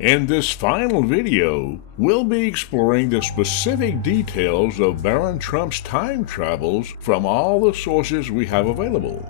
In this final video, we'll be exploring the specific details of Baron Trump's time travels from all the sources we have available.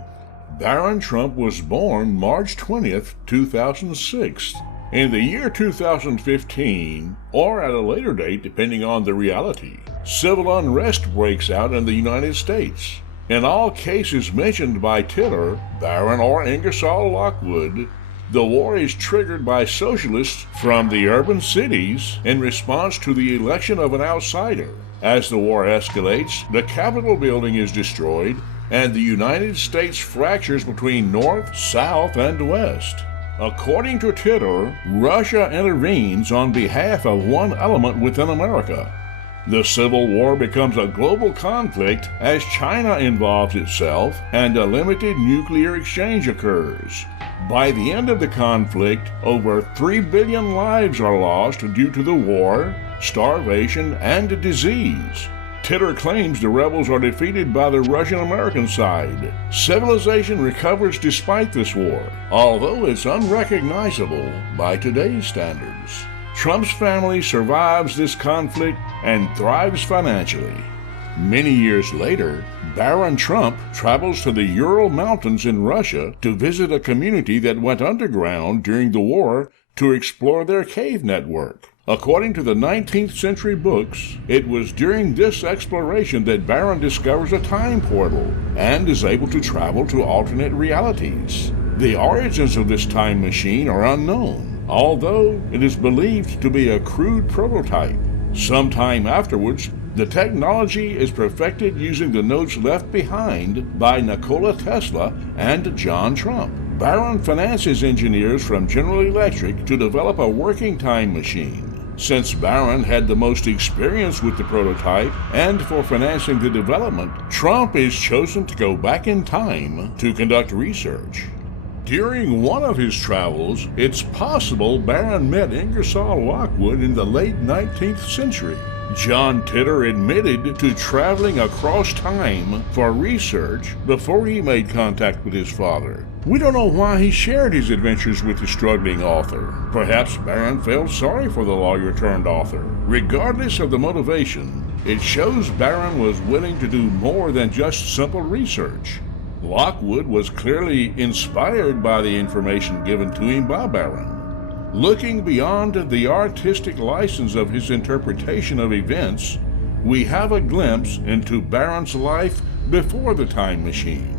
Baron Trump was born March 20th, 2006. In the year 2015, or at a later date depending on the reality, civil unrest breaks out in the United States. In all cases mentioned by Tiller, Baron or Ingersoll Lockwood, the war is triggered by socialists from the urban cities in response to the election of an outsider. As the war escalates, the Capitol building is destroyed, and the United States fractures between North, South, and West. According to Tiller, Russia intervenes on behalf of one element within America. The Civil War becomes a global conflict as China involves itself and a limited nuclear exchange occurs. By the end of the conflict, over 3 billion lives are lost due to the war, starvation, and disease. Tiller claims the rebels are defeated by the Russian-American side. Civilization recovers despite this war, although it's unrecognizable by today's standards. Trump's family survives this conflict and thrives financially. Many years later, Baron Trump travels to the Ural Mountains in Russia to visit a community that went underground during the war to explore their cave network. According to the 19th century books, it was during this exploration that Baron discovers a time portal and is able to travel to alternate realities. The origins of this time machine are unknown, although it is believed to be a crude prototype. Sometime afterwards, the technology is perfected using the notes left behind by Nikola Tesla and John Trump. Baron finances engineers from General Electric to develop a working time machine. Since Baron had the most experience with the prototype and for financing the development, Trump is chosen to go back in time to conduct research. During one of his travels, it's possible Baron met Ingersoll Lockwood in the late 19th century. John Tiller admitted to traveling across time for research before he made contact with his father. We don't know why he shared his adventures with the struggling author. Perhaps Baron felt sorry for the lawyer-turned-author. Regardless of the motivation, it shows Baron was willing to do more than just simple research. Lockwood was clearly inspired by the information given to him by Baron. Looking beyond the artistic license of his interpretation of events, we have a glimpse into Baron's life before the time machine.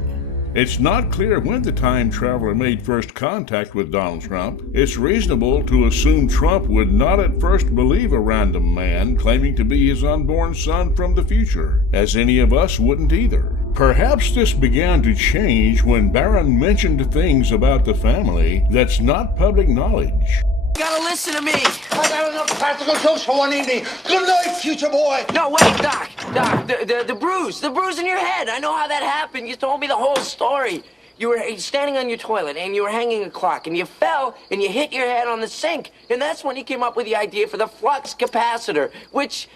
It's not clear when the time traveler made first contact with Donald Trump. It's reasonable to assume Trump would not at first believe a random man claiming to be his unborn son from the future, as any of us wouldn't either. Perhaps this began to change when Baron mentioned things about the family that's not public knowledge. You gotta listen to me. I got enough practical jokes for one evening. Good night, future boy. No, wait, Doc, the bruise in your head. I know how that happened. You told me the whole story. You were standing on your toilet and you were hanging a clock and you fell and you hit your head on the sink. And that's when you came up with the idea for the flux capacitor, which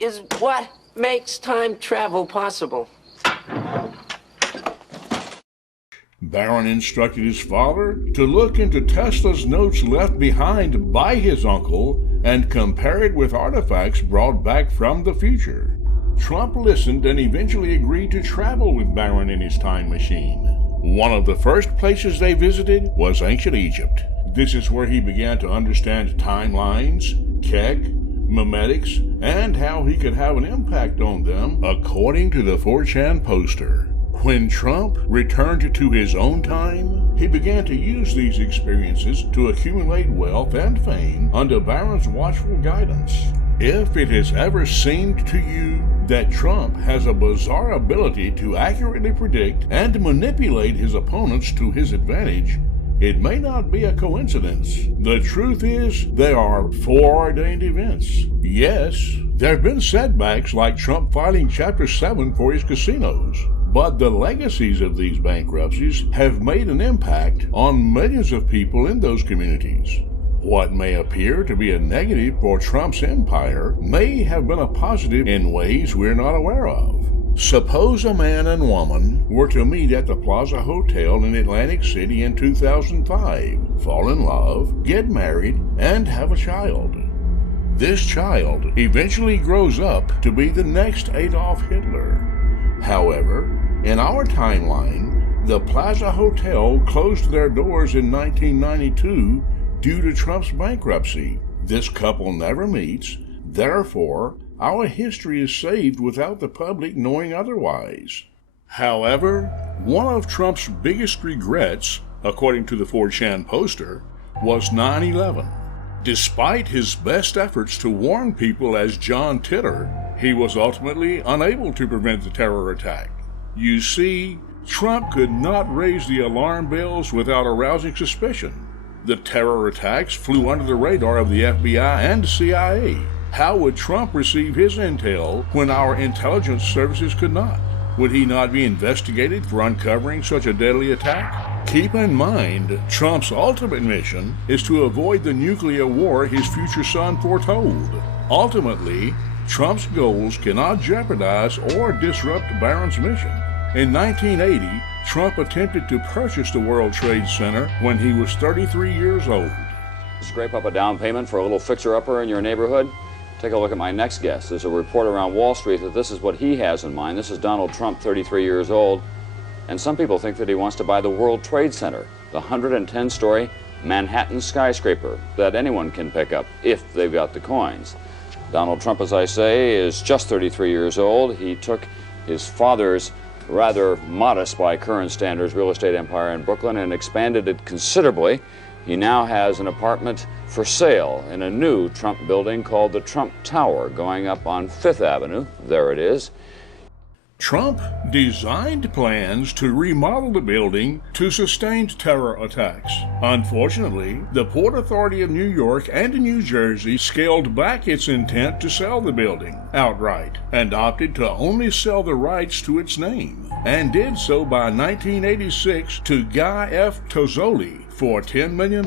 is what makes time travel possible. Baron instructed his father to look into Tesla's notes left behind by his uncle and compare it with artifacts brought back from the future. Trump listened and eventually agreed to travel with Baron in his time machine. One of the first places they visited was ancient Egypt. This is where he began to understand timelines, Keck, memetics, and how he could have an impact on them, according to the 4chan poster. When Trump returned to his own time, he began to use these experiences to accumulate wealth and fame under Baron's watchful guidance. If it has ever seemed to you that Trump has a bizarre ability to accurately predict and manipulate his opponents to his advantage, it may not be a coincidence. The truth is, there are foreordained events. Yes, there have been setbacks like Trump filing Chapter 7 for his casinos. But the legacies of these bankruptcies have made an impact on millions of people in those communities. What may appear to be a negative for Trump's empire may have been a positive in ways we're not aware of. Suppose a man and woman were to meet at the Plaza Hotel in Atlantic City in 2005, fall in love, get married, and have a child. This child eventually grows up to be the next Adolf Hitler. However, in our timeline, the Plaza Hotel closed their doors in 1992 due to Trump's bankruptcy. This couple never meets, therefore, our history is saved without the public knowing otherwise. However, one of Trump's biggest regrets, according to the 4chan poster, was 9/11. Despite his best efforts to warn people as John Titor, he was ultimately unable to prevent the terror attack. You see, Trump could not raise the alarm bells without arousing suspicion. The terror attacks flew under the radar of the FBI and CIA. How would Trump receive his intel when our intelligence services could not? Would he not be investigated for uncovering such a deadly attack? Keep in mind, Trump's ultimate mission is to avoid the nuclear war his future son foretold. Ultimately, Trump's goals cannot jeopardize or disrupt Barron's mission. In 1980, Trump attempted to purchase the World Trade Center when he was 33 years old. Scrape up a down payment for a little fixer-upper in your neighborhood? Take a look at my next guest. There's a report around Wall Street that this is what he has in mind. This is Donald Trump, 33 years old. And some people think that he wants to buy the World Trade Center, the 110-story Manhattan skyscraper that anyone can pick up if they've got the coins. Donald Trump, as I say, is just 33 years old. He took his father's rather modest by current standards real estate empire in Brooklyn and expanded it considerably. He now has an apartment for sale in a new Trump building called the Trump Tower, going up on Fifth Avenue. There it is. Trump designed plans to remodel the building to sustained terror attacks. Unfortunately, the Port Authority of New York and New Jersey scaled back its intent to sell the building outright and opted to only sell the rights to its name, and did so by 1986 to Guy F. Tozzoli for $10 million.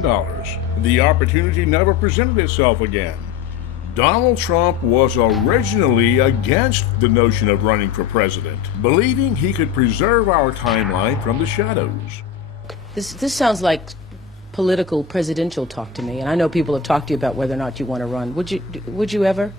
The opportunity never presented itself again. Donald Trump was originally against the notion of running for president, believing he could preserve our timeline from the shadows. This sounds like political presidential talk to me, and I know people have talked to you about whether or not you want to run. Would you ever?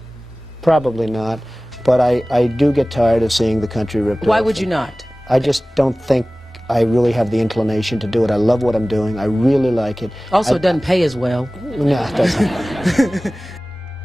Probably not, but I do get tired of seeing the country ripped off. Why would you not? I just don't think I really have the inclination to do it. I love what I'm doing. I really like it. Also, it doesn't pay as well. No, it doesn't.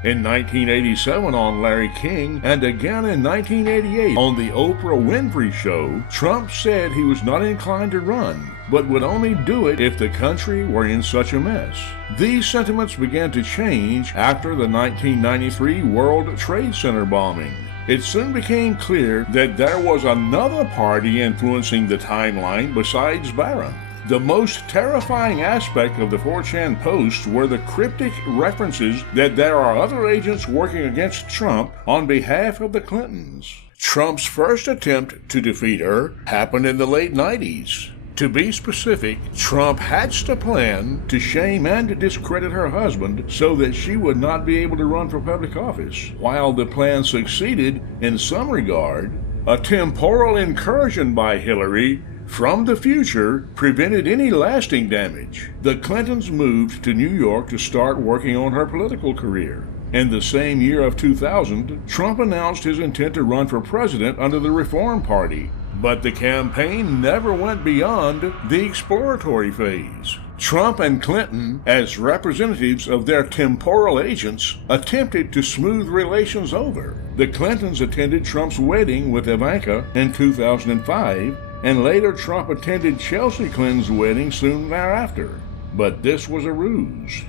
In 1987 on Larry King, and again in 1988 on the Oprah Winfrey Show, Trump said he was not inclined to run, but would only do it if the country were in such a mess. These sentiments began to change after the 1993 World Trade Center bombing. It soon became clear that there was another party influencing the timeline besides Barron. The most terrifying aspect of the 4chan post were the cryptic references that there are other agents working against Trump on behalf of the Clintons. Trump's first attempt to defeat her happened in the late 90s. To be specific, Trump hatched a plan to shame and discredit her husband so that she would not be able to run for public office. While the plan succeeded in some regard, a temporal incursion by Hillary from the future prevented any lasting damage. The Clintons moved to New York to start working on her political career. In the same year of 2000, Trump announced his intent to run for president under the Reform Party, but the campaign never went beyond the exploratory phase. Trump and Clinton, as representatives of their temporal agents, attempted to smooth relations over. The Clintons attended Trump's wedding with Ivanka in 2005, and later Trump attended Chelsea Clinton's wedding soon thereafter. But this was a ruse.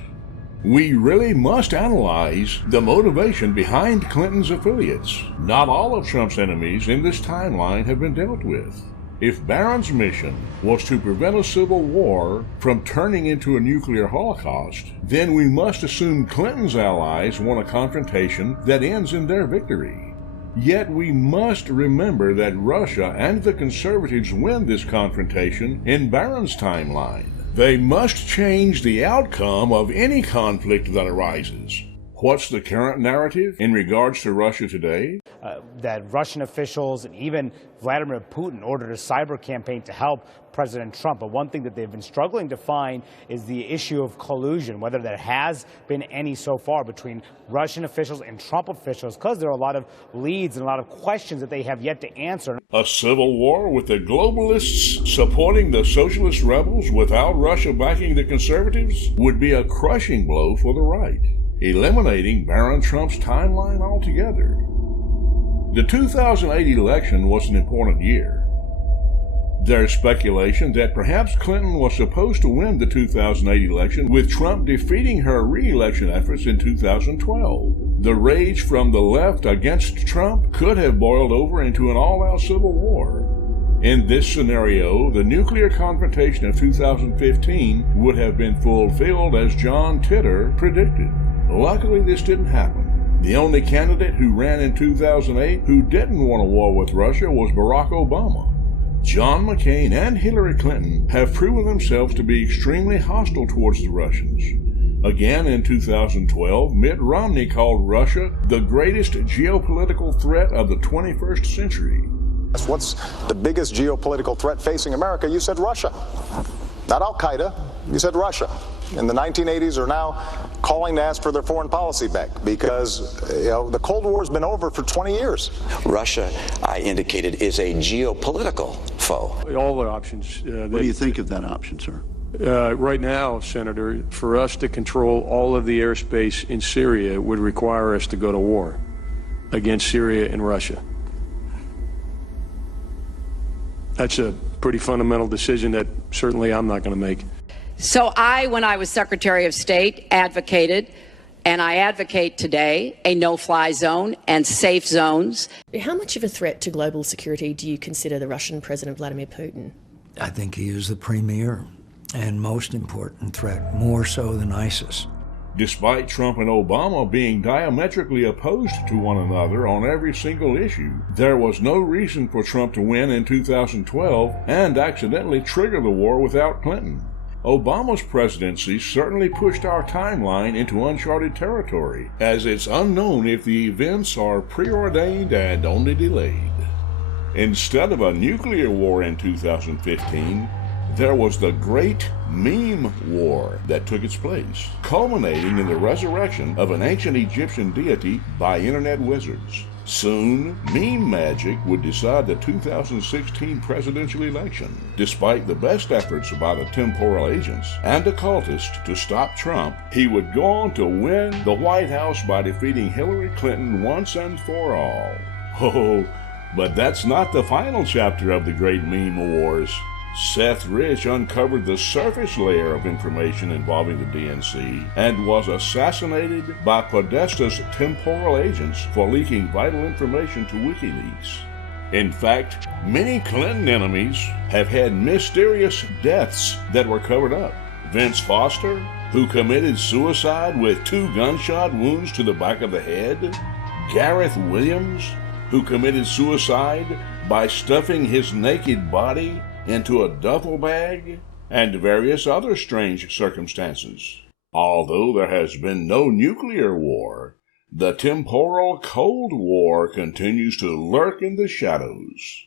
We really must analyze the motivation behind Clinton's affiliates. Not all of Trump's enemies in this timeline have been dealt with. If Barron's mission was to prevent a civil war from turning into a nuclear holocaust, then we must assume Clinton's allies want a confrontation that ends in their victory. Yet we must remember that Russia and the conservatives win this confrontation in Barron's timeline. They must change the outcome of any conflict that arises. What's the current narrative in regards to Russia today? that Russian officials and even Vladimir Putin ordered a cyber campaign to help President Trump. But one thing that they've been struggling to find is the issue of collusion, whether there has been any so far between Russian officials and Trump officials, because there are a lot of leads and a lot of questions that they have yet to answer. A civil war with the globalists supporting the socialist rebels without Russia backing the conservatives would be a crushing blow for the right, eliminating Barron Trump's timeline altogether. The 2008 election was an important year. There's speculation that perhaps Clinton was supposed to win the 2008 election, with Trump defeating her re-election efforts in 2012. The rage from the left against Trump could have boiled over into an all-out civil war. In this scenario, the nuclear confrontation of 2015 would have been fulfilled as John Titor predicted. Luckily, this didn't happen. The only candidate who ran in 2008 who didn't want a war with Russia was Barack Obama. John McCain and Hillary Clinton have proven themselves to be extremely hostile towards the Russians. Again, in 2012, Mitt Romney called Russia the greatest geopolitical threat of the 21st century. What's the biggest geopolitical threat facing America? You said Russia. Not Al-Qaeda. You said Russia. In the 1980s are now calling to ask for their foreign policy back because the Cold War has been over for 20 years. Russia, I indicated, is a geopolitical foe. All the options. What do you think of that option, sir? Right now, Senator, for us to control all of the airspace in Syria would require us to go to war against Syria and Russia. That's a pretty fundamental decision that certainly I'm not going to make. So when I was Secretary of State, advocated, and I advocate today, a no-fly zone and safe zones. How much of a threat to global security do you consider the Russian President Vladimir Putin? I think he is the premier and most important threat, more so than ISIS. Despite Trump and Obama being diametrically opposed to one another on every single issue, there was no reason for Trump to win in 2012 and accidentally trigger the war without Clinton. Obama's presidency certainly pushed our timeline into uncharted territory, as it's unknown if the events are preordained and only delayed. Instead of a nuclear war in 2015, there was the Great Meme War that took its place, culminating in the resurrection of an ancient Egyptian deity by internet wizards. Soon, meme magic would decide the 2016 presidential election. Despite the best efforts by the temporal agents and occultists to stop Trump, he would go on to win the White House by defeating Hillary Clinton once and for all. Oh, but that's not the final chapter of the Great Meme Wars. Seth Rich uncovered the surface layer of information involving the DNC and was assassinated by Podesta's temporal agents for leaking vital information to WikiLeaks. In fact, many Clinton enemies have had mysterious deaths that were covered up. Vince Foster, who committed suicide with 2 gunshot wounds to the back of the head. Gareth Williams, who committed suicide by stuffing his naked body into a duffel bag, and various other strange circumstances. Although there has been no nuclear war, the temporal Cold War continues to lurk in the shadows.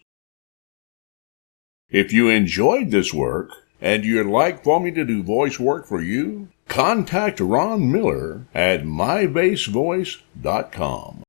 If you enjoyed this work, and you'd like for me to do voice work for you, contact Ron Miller at mybasevoice.com.